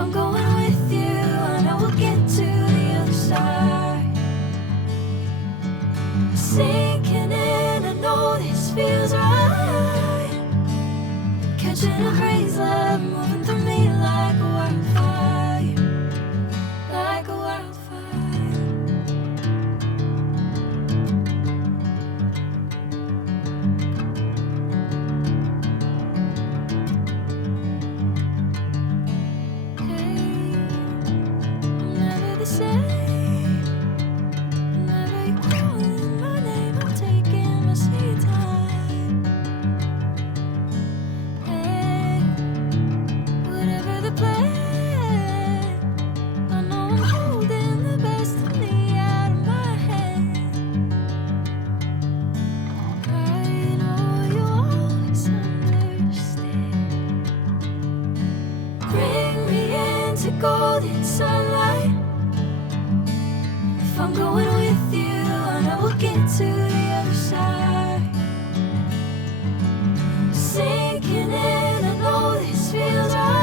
I'm going with you, I know we'll get to the other side. Sinking in, I know this feels right. Catching a breeze, love moving through me like a wildfire, like a wildfire. Hey, I'm never the same. Whenever you're calling my name, I'm taking my sweet time. Hey, whatever the plan, I know I'm holding the best of me out of my hand. I know you always understand. Bring me into golden sunlight. If I'm going with you, I know we'll get to the other side. Sinking in, I know this feels right.